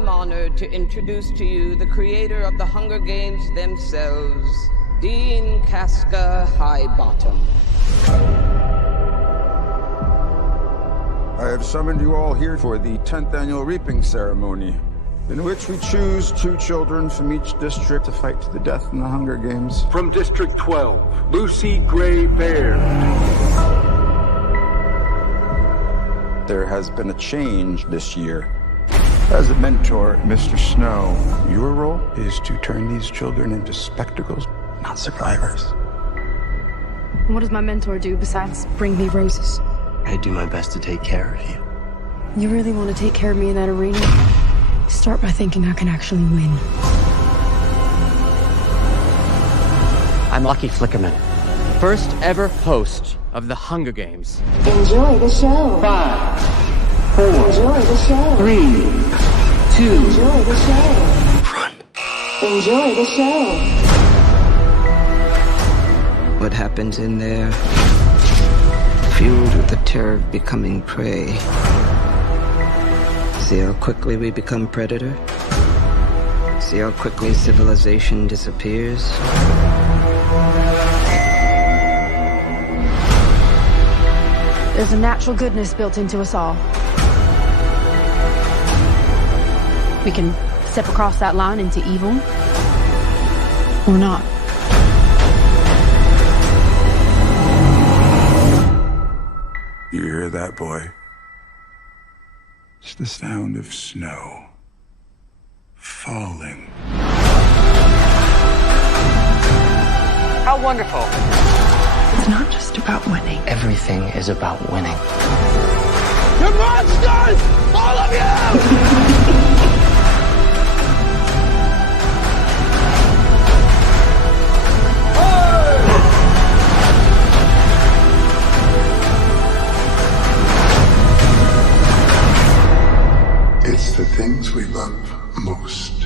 am honored to introduce to you the creator of the Hunger Games themselves, Dean Casca Highbottom. I have summoned you all here for the 10th annual reaping ceremony, in which we choose 2 children from each district to fight to the death in the Hunger Games. From District 12, Lucy Gray Baird. There has been a change this year. As a mentor, Mr. Snow, your role is to turn these children into spectacles, not survivors. What does my mentor do besides bring me roses? I do my best to take care of you. You really want to take care of me in that arena? Start by thinking I can actually win. I'm Lucky Flickerman, first ever host of the Hunger Games. Enjoy the show. 5, 4, Enjoy the show. 3, 2, Enjoy the show. run. Enjoy the show. What happens in there, fueled with the terror of becoming prey. See how quickly we become predator? See how quickly civilization disappears? There's a natural goodness built into us all. We can step across that line into evil, or not. You hear that, boy? It's the sound of snow falling. How wonderful. It's not just about winning. Everything is about winning. You're monsters! All of you! It's the things we love most